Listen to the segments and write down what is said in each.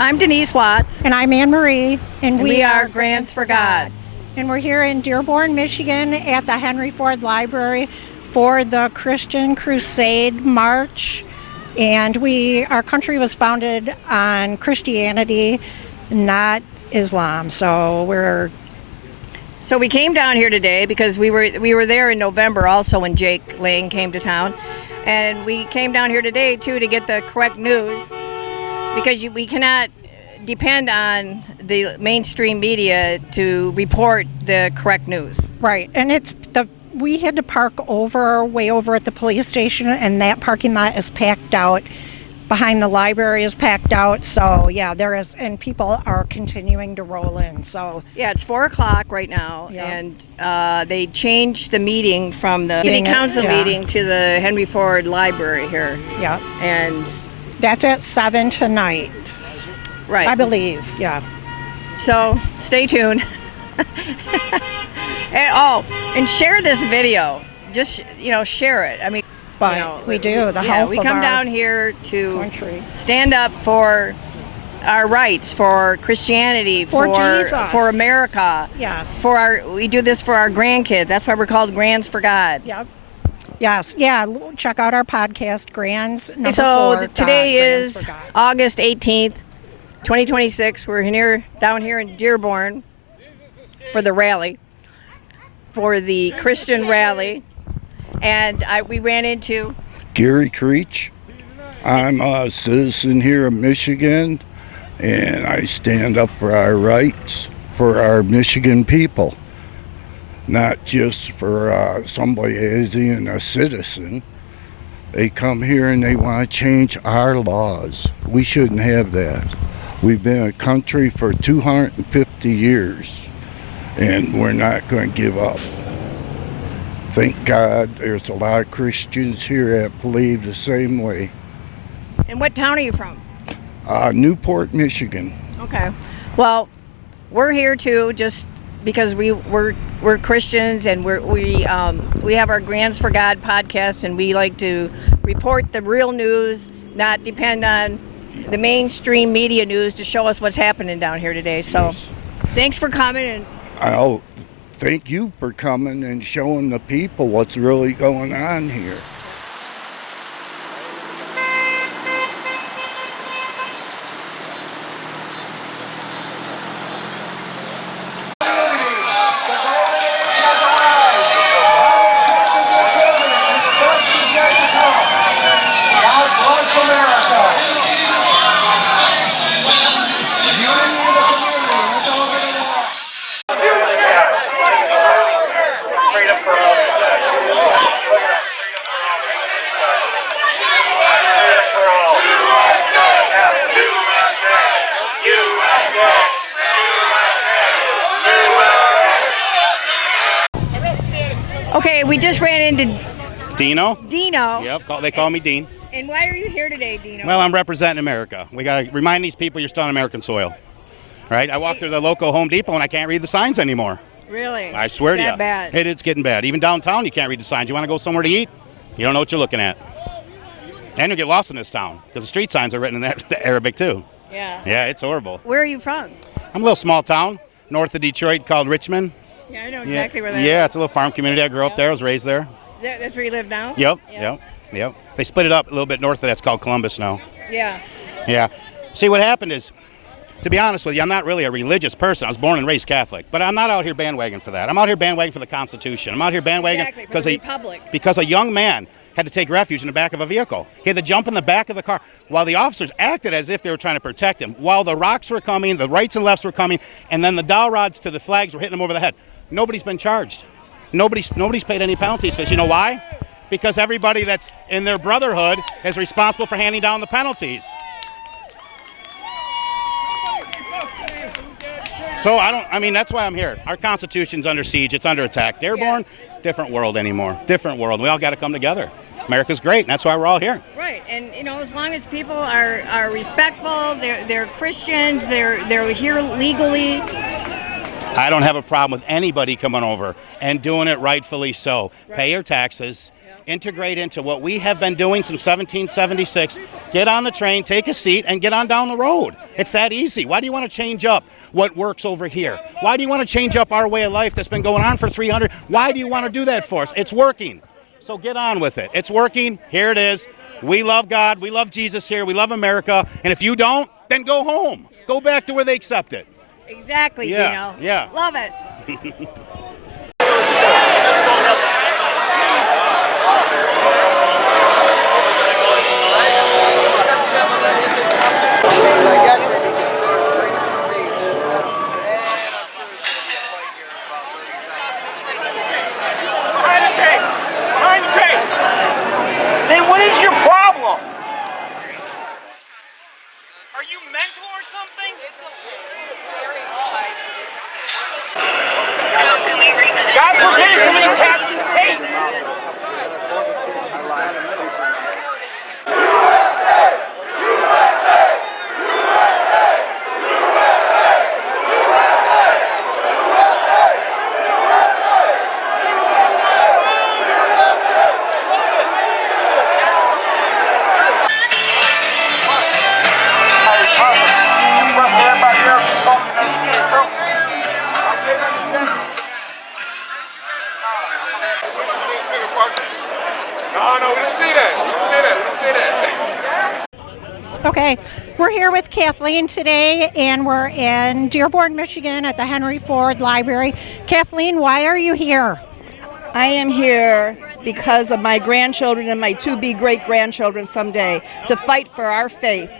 I'm Denise Watts. And I'm Anne Marie. And we are Grants for God. And we're here in Dearborn, Michigan at the Henry Ford Library for the Christian Crusade March. And our country was founded on Christianity, not Islam. So we came down here today because we were there in November also when Jake Lang came to town. And we came down here today too to get the correct news, because we cannot depend on the mainstream media to report the correct news. Right, and we had to park way over at the police station, and that parking lot is packed out. Behind the library is packed out, so yeah, there is, and people are continuing to roll in. So yeah, it's 4:00 right now, and they changed the meeting from the city council meeting to the Henry Ford Library here. Yeah, and that's at 7 tonight. Right, I believe. Yeah. So stay tuned. and share this video. Just share it. I mean. But we do. The health we of come our down here to country. Stand up for our rights, for Christianity, for Jesus, for America. Yes. We do this for our grandkids. That's why we're called Grants for God. Yep. Yes. Yeah. Check out our podcast, Grands. Today is August 18th, 2026. We're down here in Dearborn for the rally, for the Christian rally. And we ran into Gary Creech. I'm a citizen here in Michigan, and I stand up for our rights, for our Michigan people, not just for somebody isn't a citizen. They come here and they want to change our laws. We shouldn't have that. We've been a country for 250 years, and we're not going to give up. Thank God there's a lot of Christians here that believe the same way. And what town are you from? Newport, Michigan. Okay. Well, we're here too, just because we're Christians, and we have our Grants for God podcast, and we like to report the real news, not depend on the mainstream media news to show us what's happening down here today. So, thanks for coming. And thank you for coming and showing the people what's really going on here. Okay, we just ran into Dino. Yep, they call me Dean. And why are you here today, Dino? Well, I'm representing America. We got to remind these people you're still on American soil. Right? I walk through the local Home Depot and I can't read the signs anymore. Really? I swear to you. Bad? It's getting bad. Even downtown, you can't read the signs. You want to go somewhere to eat? You don't know what you're looking at. And you get lost in this town because the street signs are written in Arabic too. Yeah. Yeah, it's horrible. Where are you from? I'm a little small town north of Detroit called Richmond. Yeah, I know exactly where that is. Yeah, it's a little farm community. I grew up there. I was raised there. That's where you live now? Yep. They split it up a little bit north of that. It's called Columbus now. Yeah. See, what happened is, to be honest with you, I'm not really a religious person. I was born and raised Catholic. But I'm not out here bandwagoning for that. I'm out here bandwagoning for the Constitution. I'm out here bandwagoning because a young man had to take refuge in the back of a vehicle. He had to jump in the back of the car while the officers acted as if they were trying to protect him. While the rocks were coming, the rights and lefts were coming, and then the dowel rods to the flags were hitting him over the head. Nobody's been charged. Nobody's paid any penalties for this. You know why? Because everybody that's in their brotherhood is responsible for handing down the penalties. So that's why I'm here. Our Constitution's under siege. It's under attack. Dearborn, different world anymore. Different world. We all got to come together. America's great, and that's why we're all here. Right, and as long as people are respectful, they're Christians, they're here legally. I don't have a problem with anybody coming over and doing it rightfully so. Right. Pay your taxes, integrate into what we have been doing since 1776. Get on the train, take a seat, and get on down the road. It's that easy. Why do you want to change up what works over here? Why do you want to change up our way of life that's been going on for 300? Why do you want to do that for us? It's working. So get on with it. It's working. Here it is. We love God. We love Jesus here. We love America. And if you don't, then go home. Go back to where they accept it. Exactly, yeah, Dino. Yeah. Love it. I guess maybe consider freedom of speech. And I'm sure there's going to be a fight here in about 30 seconds. Behind the train! Behind the train! Man, what is your problem? Are you mental or something? God forbid somebody passes the tape! No, we don't see that. We don't see that. Okay, we're here with Kathleen today, and we're in Dearborn, Michigan at the Henry Ford Library. Kathleen, why are you here? I am here because of my grandchildren and my to-be great-grandchildren someday to fight for our faith.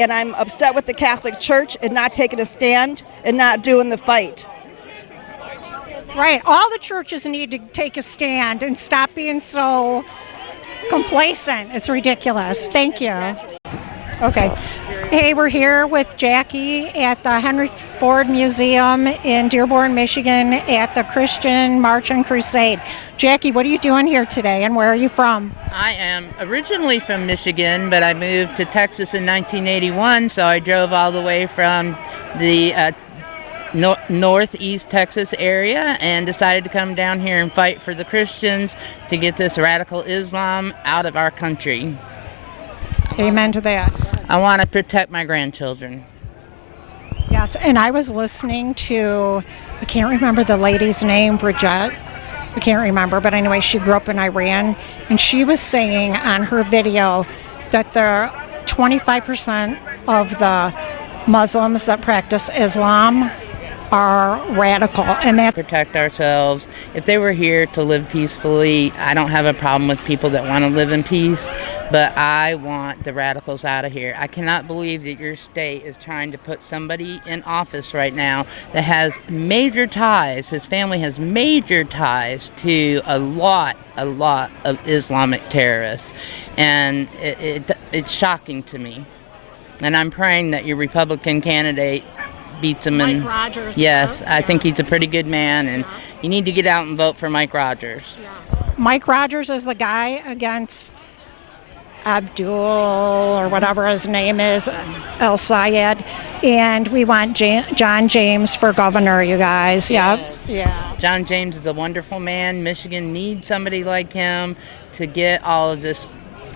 And I'm upset with the Catholic Church and not taking a stand and not doing the fight. Right, all the churches need to take a stand and stop being so complacent. It's ridiculous. Thank you. Okay. Hey, we're here with Jackie at the Henry Ford Museum in Dearborn, Michigan at the Christian March and Crusade. Jackie, what are you doing here today, and where are you from? I am originally from Michigan, but I moved to Texas in 1981, so I drove all the way from the northeast Texas area and decided to come down here and fight for the Christians to get this radical Islam out of our country. Amen to that. I want to protect my grandchildren. Yes, and I was listening to, I can't remember the lady's name, Bridget. I can't remember, but anyway, she grew up in Iran, and she was saying on her video that the 25% of the Muslims that practice Islam are radical, and that protect ourselves. If they were here to live peacefully, I don't have a problem with people that want to live in peace, but I want the radicals out of here. I cannot believe that your state is trying to put somebody in office right now that has major ties, his family has major ties to a lot of Islamic terrorists, and it's shocking to me. And I'm praying that your Republican candidate beats him. Mike Rogers. Yes, I think he's a pretty good man, and you need to get out and vote for Mike Rogers. Yes. Mike Rogers is the guy against Abdul, or whatever his name is, El Sayed, and we want John James for governor, you guys. Yep. Yes. Yeah. John James is a wonderful man. Michigan needs somebody like him to get all of this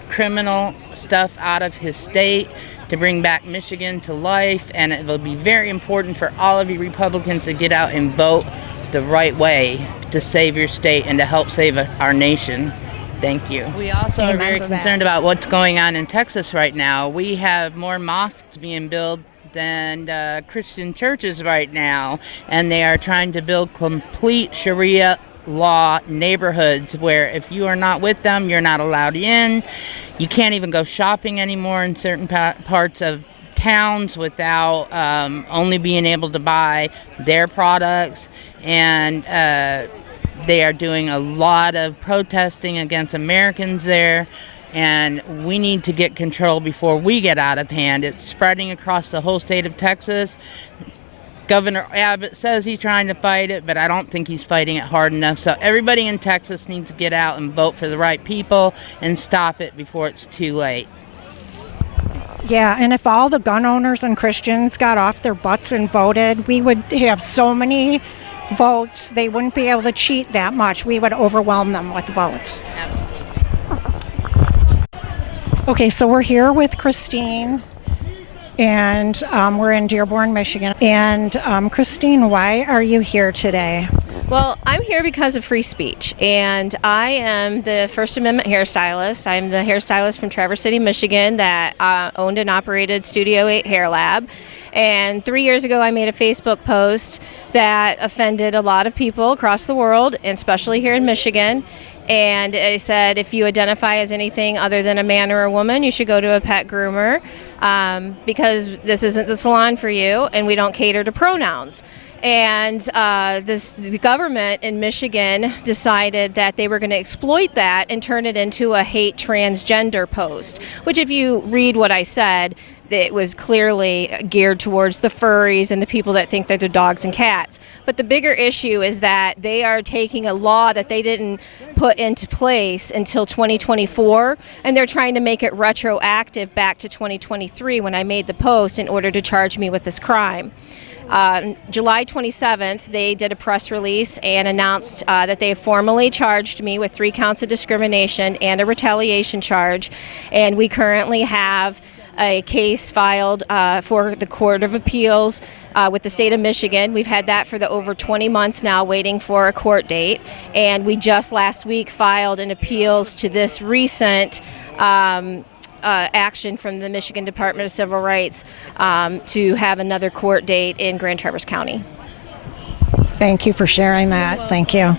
criminal stuff out of his state, to bring back Michigan to life, and it will be very important for all of you Republicans to get out and vote the right way to save your state and to help save our nation. Thank you. We also are very concerned about what's going on in Texas right now. We have more mosques being built than Christian churches right now, and they are trying to build complete Sharia law neighborhoods where if you are not with them, you're not allowed in. You can't even go shopping anymore in certain parts of towns without only being able to buy their products, and they are doing a lot of protesting against Americans there, and we need to get control before we get out of hand. It's spreading across the whole state of Texas. Governor Abbott says he's trying to fight it, but I don't think he's fighting it hard enough. So everybody in Texas needs to get out and vote for the right people and stop it before it's too late. Yeah, and if all the gun owners and Christians got off their butts and voted, we would have so many votes, they wouldn't be able to cheat that much. We would overwhelm them with votes. Okay, so we're here with Christine, and we're in Dearborn, Michigan. And Christine, why are you here today? Well, I'm here because of free speech, and I am the First Amendment hairstylist. I'm the hairstylist from Traverse City, Michigan that owned and operated Studio 8 Hair Lab. And 3 years ago, I made a Facebook post that offended a lot of people across the world, and especially here in Michigan. And I said, if you identify as anything other than a man or a woman, you should go to a pet groomer because this isn't the salon for you, and we don't cater to pronouns. And the government in Michigan decided that they were going to exploit that and turn it into a hate transgender post, which if you read what I said, it was clearly geared towards the furries and the people that think that they're dogs and cats. But the bigger issue is that they are taking a law that they didn't put into place until 2024, and they're trying to make it retroactive back to 2023 when I made the post in order to charge me with this crime. July 27th, they did a press release and announced that they formally charged me with 3 counts of discrimination and a retaliation charge. And we currently have a case filed for the Court of Appeals with the state of Michigan. We've had that for over 20 months now, waiting for a court date. And we just last week filed an appeals to this recent action from the Michigan Department of Civil Rights to have another court date in Grand Traverse County. Thank you for sharing that. Thank you.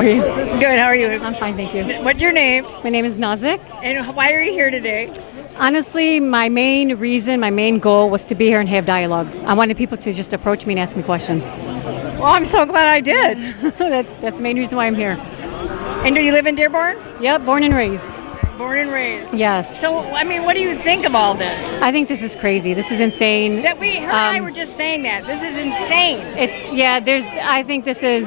Good, how are you? I'm fine, thank you. What's your name? My name is Nazik. And why are you here today? Honestly, my main reason, my main goal was to be here and have dialogue. I wanted people to just approach me and ask me questions. Well, I'm so glad I did. That's the main reason why I'm here. And do you live in Dearborn? Yep, born and raised. Born and raised. Yes. So, I mean, what do you think of all this? I think this is crazy. This is insane. That her and I were just saying that. This is insane. I think this is,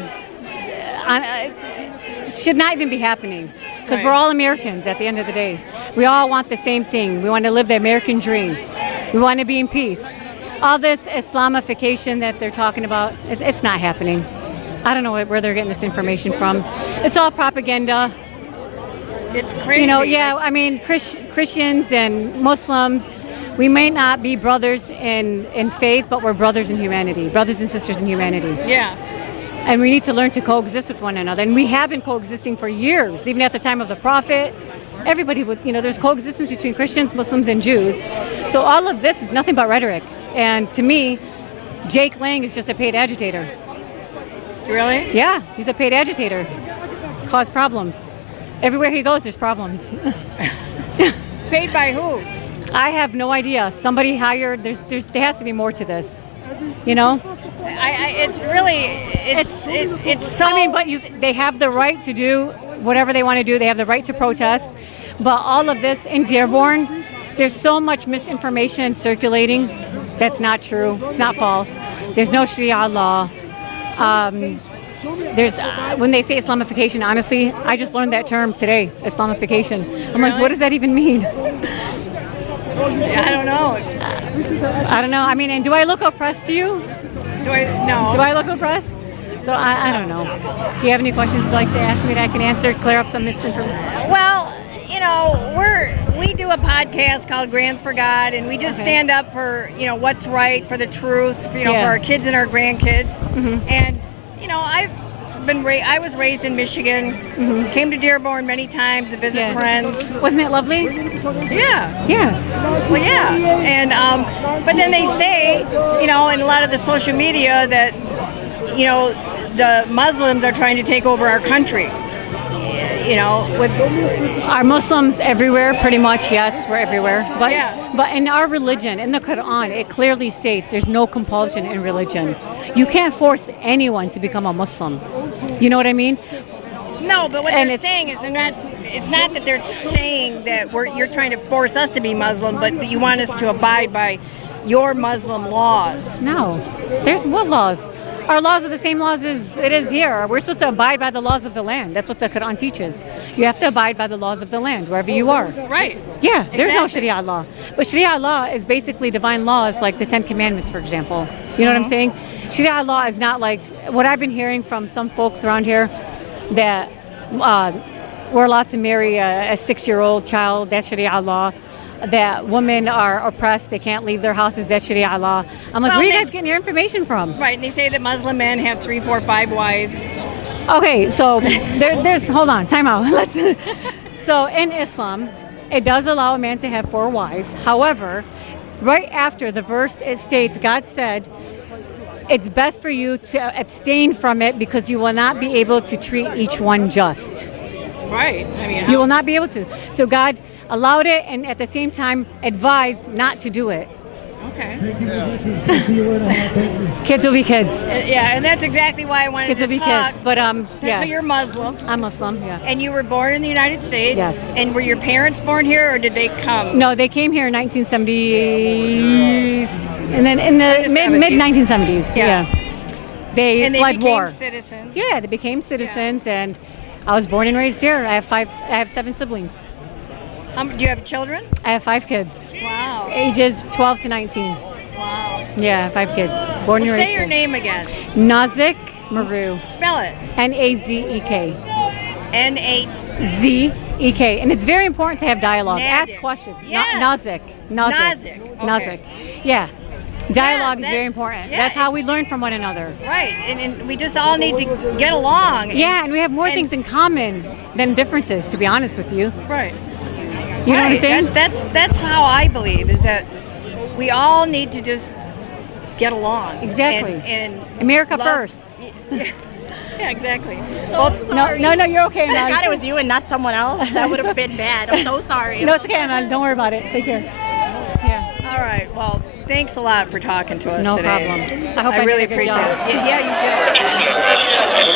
should not even be happening. Because we're all Americans at the end of the day. We all want the same thing. We want to live the American dream. We want to be in peace. All this Islamification that they're talking about, it's not happening. I don't know where they're getting this information from. It's all propaganda. It's crazy. You know, yeah, I mean, Christians and Muslims, we may not be brothers in faith, but we're brothers in humanity, brothers and sisters in humanity. Yeah. And we need to learn to coexist with one another. And we have been coexisting for years, even at the time of the Prophet. Everybody would, there's coexistence between Christians, Muslims, and Jews. So all of this is nothing but rhetoric. And to me, Jake Lang is just a paid agitator. Really? Yeah, he's a paid agitator. Cause problems. Everywhere he goes, there's problems. Paid by who? I have no idea. Somebody hired. There has to be more to this. You know? It's so. I mean, but they have the right to do whatever they want to do. They have the right to protest. But all of this in Dearborn, there's so much misinformation circulating that's not true. It's not false. There's no Sharia law. There's when they say Islamification, honestly, I just learned that term today, Islamification. I'm like, what does that even mean? I don't know. I don't know. I mean, and do I look oppressed to you? No. Do I look oppressed? So I don't know. Do you have any questions you'd like to ask me that I can answer, clear up some misinformation? Well, we do a podcast called Grands for God, and we just stand up for, what's right, for the truth, for our kids and our grandkids. Mm-hmm. And, I was raised in Michigan. Came to Dearborn many times to visit friends. Wasn't it lovely? Yeah. Yeah. Well, yeah. And but then they say, in a lot of the social media that, the Muslims are trying to take over our country. With Are Muslims everywhere? Pretty much, yes, we're everywhere. But Yeah. but in our religion, in the Quran, it clearly states there's no compulsion in religion. You can't force anyone to become a Muslim. You know what I mean? No, but what And they're it's- saying is it's not that they're saying that you're trying to force us to be Muslim, but that you want us to abide by your Muslim laws. No. There's what laws? Our laws are the same laws as it is here. We're supposed to abide by the laws of the land. That's what the Quran teaches. You have to abide by the laws of the land, wherever you are. Right. Yeah, there's no Exactly. Sharia law. But Sharia law is basically divine laws like the Ten Commandments, for example. You know what I'm saying? Sharia law is not like what I've been hearing from some folks around here that we're allowed to marry a 6-year-old child. That's Sharia law. That women are oppressed. They can't leave their houses. That's Sharia law. I'm like, Well, where are you they- guys getting your information from? Right, and they say that Muslim men have 3, 4, 5 wives. Okay, so there's hold on, time out. So in Islam, it does allow a man to have 4 wives. However, right after the verse, it states, God said, it's best for you to abstain from it because you will not be able to treat each one just. Right. I mean, You will not be able to. So God allowed it and at the same time advised not to do it. okay. Kids will be kids. Yeah, and that's exactly why I wanted Kids to will be talk. kids. But yeah. So you're Muslim, I'm Muslim, yeah. and you were born in the United States. Yes. And were your parents born here, or did they come? No, they came here in 1970s, and then in the mid 1970s. Yeah. They And they fled became war. citizens. Yeah, they became citizens, and I was born and raised here. I have 7 siblings. Do you have children? I have 5 kids, Wow. ages 12 to 19. Wow. Yeah, 5 kids, born and raised Say your here. name again. Nazik Maru, Spell it. Nazek. N-A. Zek, and it's very important to have dialogue. Nazik. Ask questions. Yes. Nazik. Nazik. Okay. Nazik. Yeah. Dialogue Yes, is very important. yeah, That's how we learn from one another. Right, and we just all need to get along. Yeah, and we have more and- things in common than differences, to be honest with you. Right. You know what I'm saying? That's how I believe, is that we all need to just get along. Exactly. And America love- first. Yeah, exactly. Well, No, you're okay, I man. got it with you and not someone else. That would have been bad. I'm so sorry. No, it's okay, man. Don't worry about it. Take care. Yeah. all right. Well, thanks a lot for talking to us No today. problem. I hope I did really a good appreciate job. it. Yeah, you did.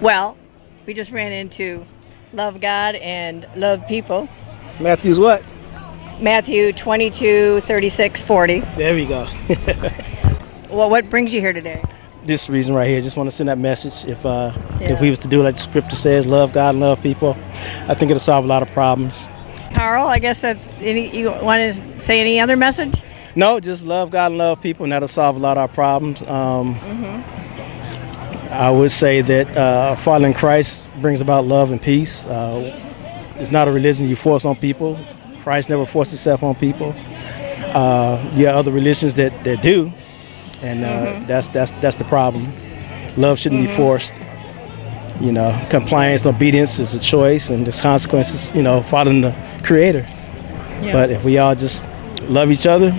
Well, we just ran into love God and love people. Matthew's what? Matthew 22, 36, 40. There we go. Well, what brings you here today? This reason right here, just want to send that message. If we was to do like the scripture says, love God and love people, I think it'll solve a lot of problems. Carl, I guess you want to say any other message? No, just love God and love people, and that'll solve a lot of our problems. I would say that following Christ brings about love and peace. It's not a religion you force on people. Christ never forced himself on people. You have other religions that do, and that's the problem. Love shouldn't be forced. You know, compliance and obedience is a choice, and there's consequences, following the Creator. Yeah. But if we all just love each other,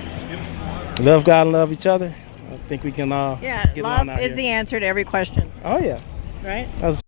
love God and love each other, I think we can all get along love out is here. the answer to every question, Oh, yeah. right? That's